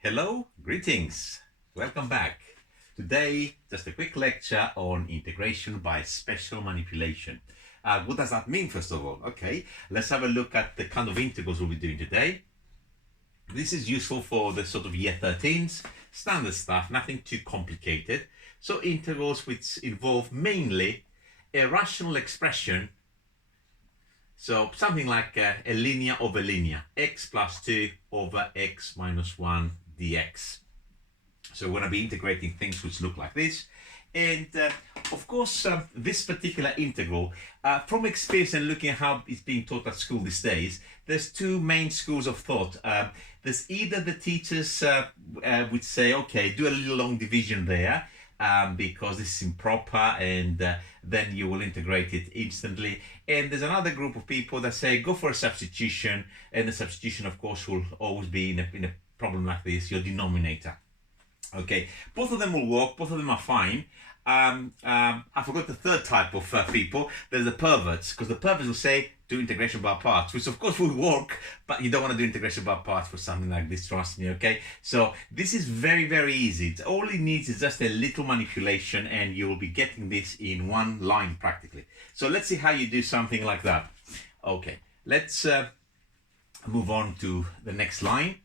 Hello, greetings, welcome back. Today, just a quick lecture on integration by special manipulation. What does that mean, first of all? Okay, let's have a look at the kind of integrals we'll be doing today. This is useful for the sort of year 13s, standard stuff, nothing too complicated. So integrals which involve mainly a rational expression. So something like a linear over linear, x plus 2 over x minus 1 dx. So we're going to be integrating things which look like this. And of course, this particular integral, from experience and looking at how it's being taught at school these days, there's two main schools of thought. There's either the teachers would say, okay, do a little long division there, because this is improper, and then you will integrate it instantly. And there's another group of people that say go for a substitution, and the substitution of course will always be in a problem like this, your denominator. Okay, both of them will work, both of them are fine. I forgot the third type of people. There's the perverts, because the perverts will say do integration by parts, which of course will work, but you don't want to do integration by parts for something like this, trust me. Okay, so this is very, very easy. All it needs is just a little manipulation and you will be getting this in one line practically. So let's see how you do something like that. Okay, let's move on to the next line.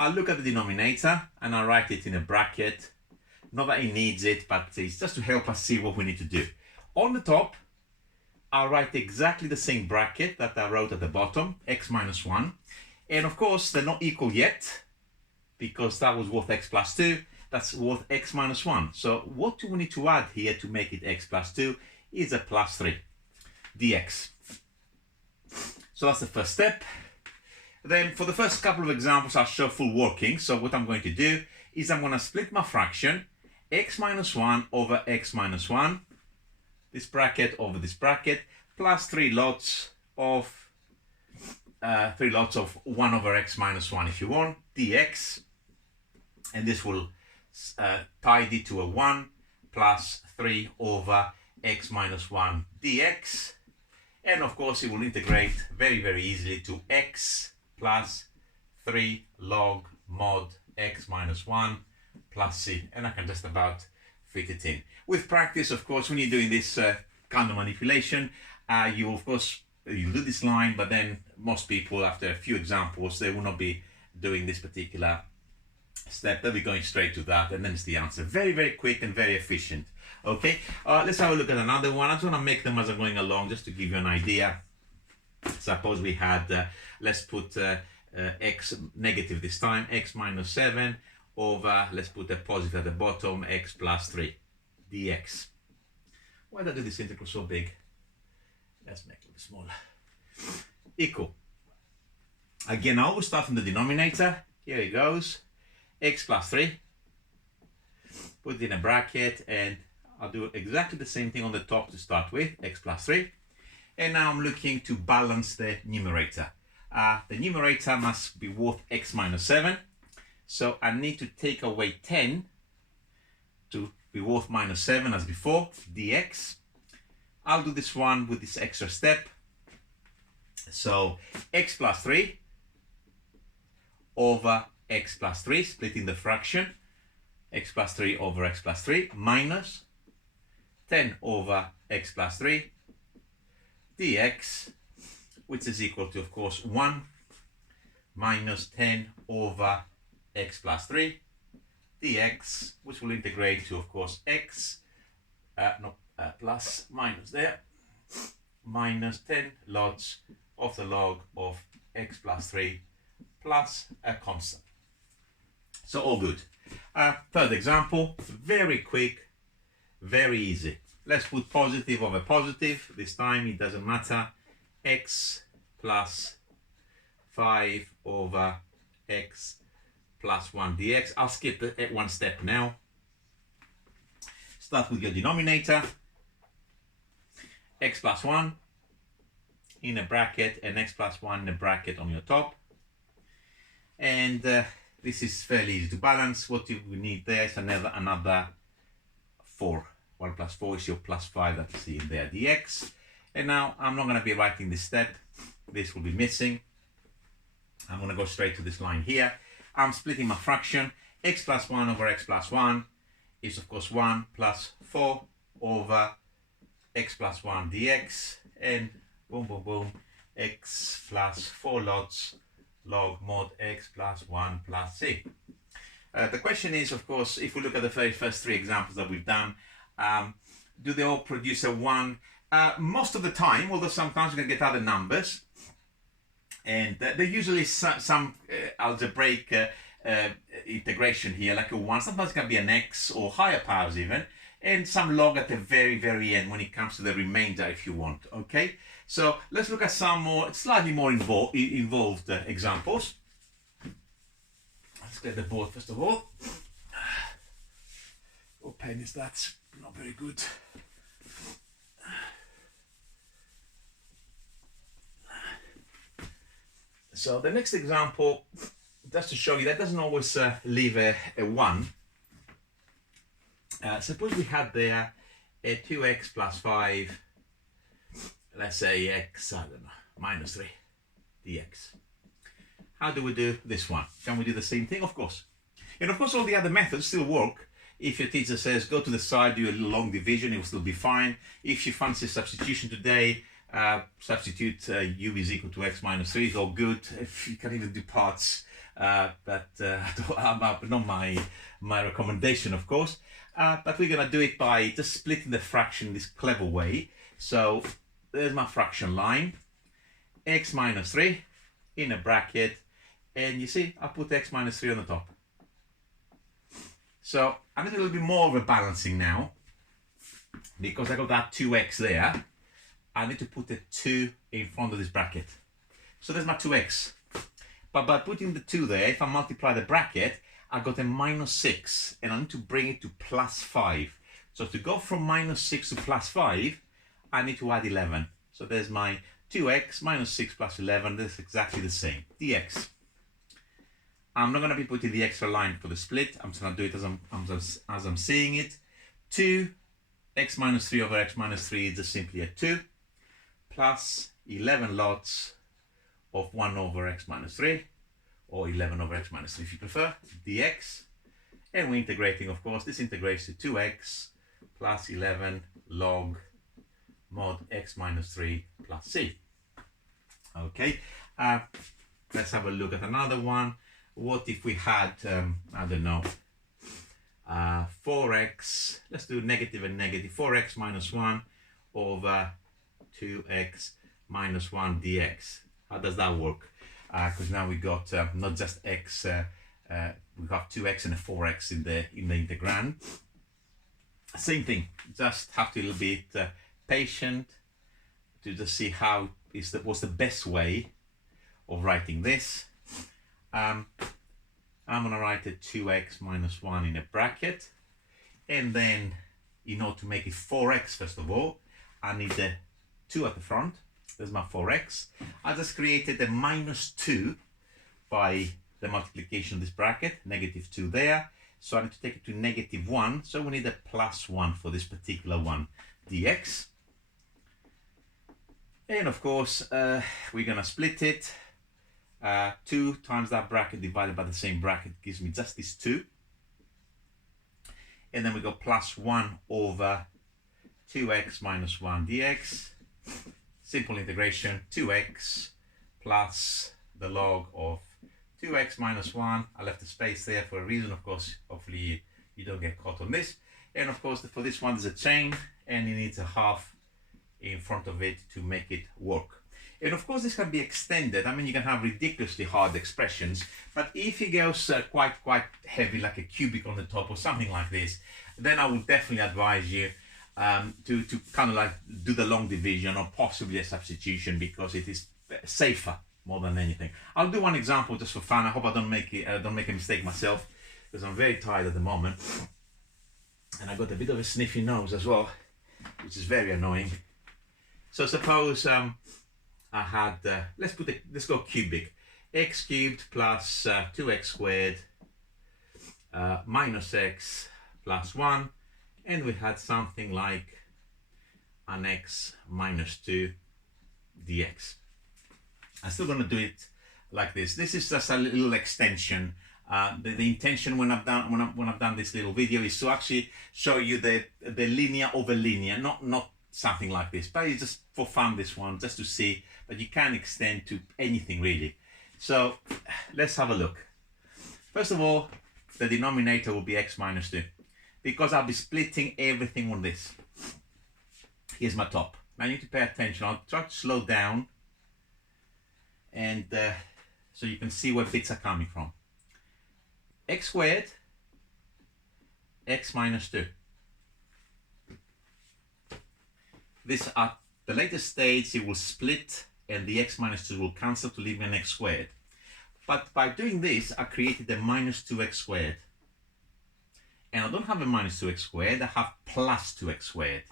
I'll look at the denominator and I'll write it in a bracket. Not that it needs it, but it's just to help us see what we need to do. On the top, I'll write exactly the same bracket that I wrote at the bottom, x minus 1. And of course, they're not equal yet, because that was worth x plus 2. That's worth x minus 1. So what do we need to add here to make it x plus 2 is a plus 3 dx. So that's the first step. Then for the first couple of examples, I'll show full working. So what I'm going to do is I'm going to split my fraction, x minus 1 over x minus 1, this bracket over this bracket, plus 3 lots of 1 over x minus 1 if you want, dx. And this will tidy to a 1 plus 3 over x minus 1 dx. And of course, it will integrate very, very easily to x plus 3 log mod x minus 1 plus c, and I can just about fit it in. With practice, of course, when you're doing this kind of manipulation, you of course you do this line, but then most people, after a few examples, they will not be doing this particular step. They'll be going straight to that, and then it's the answer. Very, very quick and very efficient. Okay, let's have a look at another one. I just want to make them as I'm going along, just to give you an idea. Suppose we had, let's put x negative this time, x minus 7 over, let's put a positive at the bottom, x plus 3 dx. Why did I do this integral so big? Let's make it smaller. Equal. Again, I always start from the denominator. Here it goes. X plus 3. Put it in a bracket, and I'll do exactly the same thing on the top to start with, x plus 3. And now I'm looking to balance the numerator. The numerator must be worth x minus 7. So I need to take away 10 to be worth minus 7 as before, dx. I'll do this one with this extra step. So x plus 3 over x plus 3, splitting the fraction, x plus 3 over x plus 3, minus 10 over x plus 3 dx, which is equal to, of course, 1 minus 10 over x plus 3 dx, which will integrate to, of course, x, plus minus there, minus 10 lots of the log of x plus 3 plus a constant. So all good. Third example, very quick, very easy. Let's put positive over positive. This time it doesn't matter. X plus 5 over x plus 1 dx. I'll skip the one step now. Start with your denominator. X plus 1 in a bracket and x plus 1 in a bracket on your top. And this is fairly easy to balance. What you need there is another 4. 1 plus 4 is your plus 5 that you see in there, dx. And now I'm not going to be writing this step. This will be missing. I'm going to go straight to this line here. I'm splitting my fraction. X plus 1 over x plus 1 is of course 1 plus 4 over x plus 1 dx, and boom, boom, boom, x plus 4 lots log mod x plus 1 plus c. The question is, of course, if we look at the very first three examples that we've done, do they all produce a 1? Most of the time, although sometimes we can get other numbers, and they're usually some algebraic integration here, like a 1. Sometimes it can be an x or higher powers even, and some log at the very, very end when it comes to the remainder, if you want. Okay, so let's look at some more, slightly more involved examples. Let's get the board first of all. What pen is that? Not very good. So the next example, just to show you, that doesn't always leave a 1. Suppose we had there a 2x plus 5, let's say x, I don't know, minus 3 dx. How do we do this one? Can we do the same thing? Of course. And of course all the other methods still work. If your teacher says go to the side, do a long division, it will still be fine. If you fancy substitution today, substitute u is equal to x minus 3, is all good. If you can even do parts, but not my recommendation, of course. But we're going to do it by just splitting the fraction this clever way. So there's my fraction line, x minus 3 in a bracket, and you see I put x minus 3 on the top. So I need a little bit more of a balancing now, because I got that 2x there. I need to put a 2 in front of this bracket. So there's my 2x. But by putting the 2 there, if I multiply the bracket, I got a minus 6, and I need to bring it to plus 5. So to go from minus 6 to plus 5, I need to add 11. So there's my 2x minus 6 plus 11. That's exactly the same, dx. I'm not going to be putting the extra line for the split. I'm just going to do it as I'm seeing it. 2x minus 3 over x minus 3 is just simply a 2 plus 11 lots of 1 over x minus 3, or 11 over x minus 3 if you prefer, dx. And we're integrating, of course. This integrates to 2x plus 11 log mod x minus 3 plus c. Okay, let's have a look at another one. What if we had, I don't know, 4x, let's do negative and negative, 4x minus 1 over 2x minus 1 dx. How does that work? Because now we got not just x, we got 2x and a 4x in the integrand. Same thing, just have to be a little bit patient to just see what's the best way of writing this. I'm going to write a 2x minus 1 in a bracket, and then in order to make it 4x, first of all, I need the 2 at the front. There's my 4x. I just created a minus 2 by the multiplication of this bracket, negative 2 there. So I need to take it to negative 1. So we need a plus 1 for this particular one, dx. And of course, we're going to split it. 2 times that bracket divided by the same bracket gives me just this 2. And then we go plus 1 over 2x minus 1 dx. Simple integration, 2x plus the log of 2x minus 1. I left a space there for a reason, of course. Hopefully you don't get caught on this. And of course, for this one, there's a chain, and it needs a half in front of it to make it work. And of course, this can be extended. I mean, you can have ridiculously hard expressions, but if it goes quite heavy, like a cubic on the top or something like this, then I would definitely advise you to kind of like do the long division or possibly a substitution, because it is safer more than anything. I'll do one example just for fun. I hope I don't make a mistake myself, because I'm very tired at the moment, and I got a bit of a sniffy nose as well, which is very annoying. So suppose I had, let's go cubic, x cubed plus 2x squared minus x plus 1, and we had something like an x minus 2 dx. I'm still going to do it like this. This is just a little extension The intention when I've done this little video is to actually show you the linear over linear, not something like this, but it's just for fun, this one, just to see that you can extend to anything really. So let's have a look. First of all, the denominator will be x minus 2, because I'll be splitting everything on this. Here's my top. Now you need to pay attention. I'll try to slow down, and so you can see where bits are coming from. X squared, x minus 2. This at the later stage it will split and the x minus 2 will cancel to leave me an x squared. But by doing this, I created a minus 2x squared. And I don't have a minus 2x squared, I have plus 2x squared.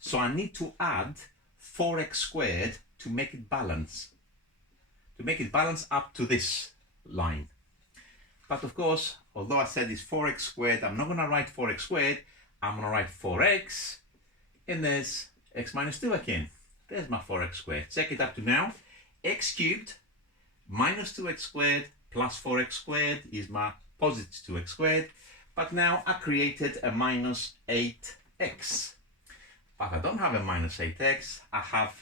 So I need to add 4x squared to make it balance. To make it balance up to this line. But of course, although I said it's 4x squared, I'm not going to write 4x squared. I'm going to write 4x, and there's x minus 2 again. There's my 4x squared. Check it up to now. X cubed minus 2x squared plus 4x squared is my positive 2x squared. But now I created a minus 8x. But I don't have a minus 8x. I have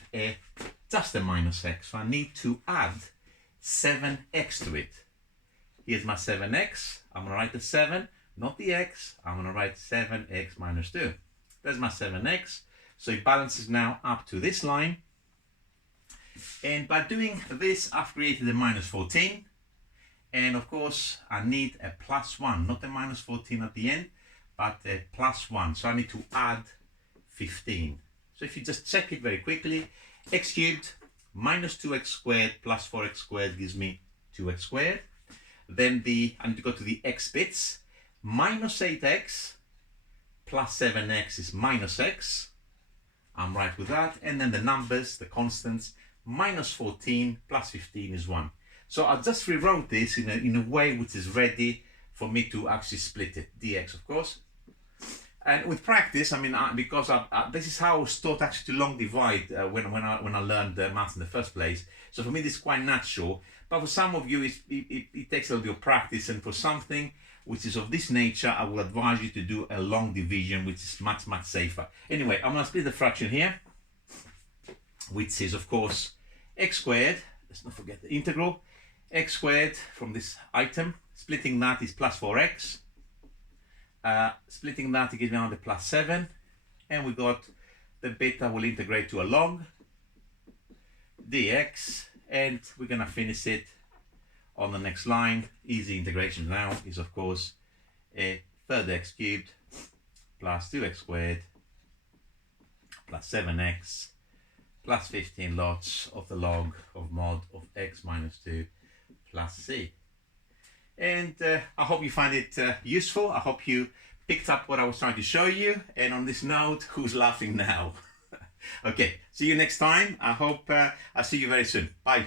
just a minus x. So I need to add 7x to it. Here's my 7x. I'm going to write the 7, not the x. I'm going to write 7x minus 2. There's my 7x. So it balances now up to this line. And by doing this, I've created a minus 14. And of course, I need a plus 1, not a minus 14 at the end, but a plus 1. So I need to add 15. So if you just check it very quickly, x cubed minus 2x squared plus 4x squared gives me 2x squared. Then I need to go to the x bits. Minus 8x plus 7x is minus x. I'm right with that. And then the numbers, the constants, minus 14 plus 15 is 1. So I just rewrote this in a way which is ready for me to actually split it. dx, of course. And with practice, I mean, because this is how I was taught actually to long divide when I learned maths in the first place. So for me, this is quite natural. But for some of you, it takes a little bit of practice. And for something which is of this nature, I will advise you to do a long division, which is much, much safer. Anyway, I'm going to split the fraction here, which is, of course, x squared. Let's not forget the integral. X squared from this item. Splitting that is plus 4x. Splitting that, it gives me another plus 7. And we got the bit that will integrate to a log dx. And we're going to finish it on the next line. Easy integration now is, of course, a third x cubed plus 2x squared plus 7x plus 15 lots of the log of mod of x minus 2 plus c. And I hope you find it useful. I hope you picked up what I was trying to show you. And on this note, who's laughing now? Okay, see you next time. I hope I'll see you very soon. Bye.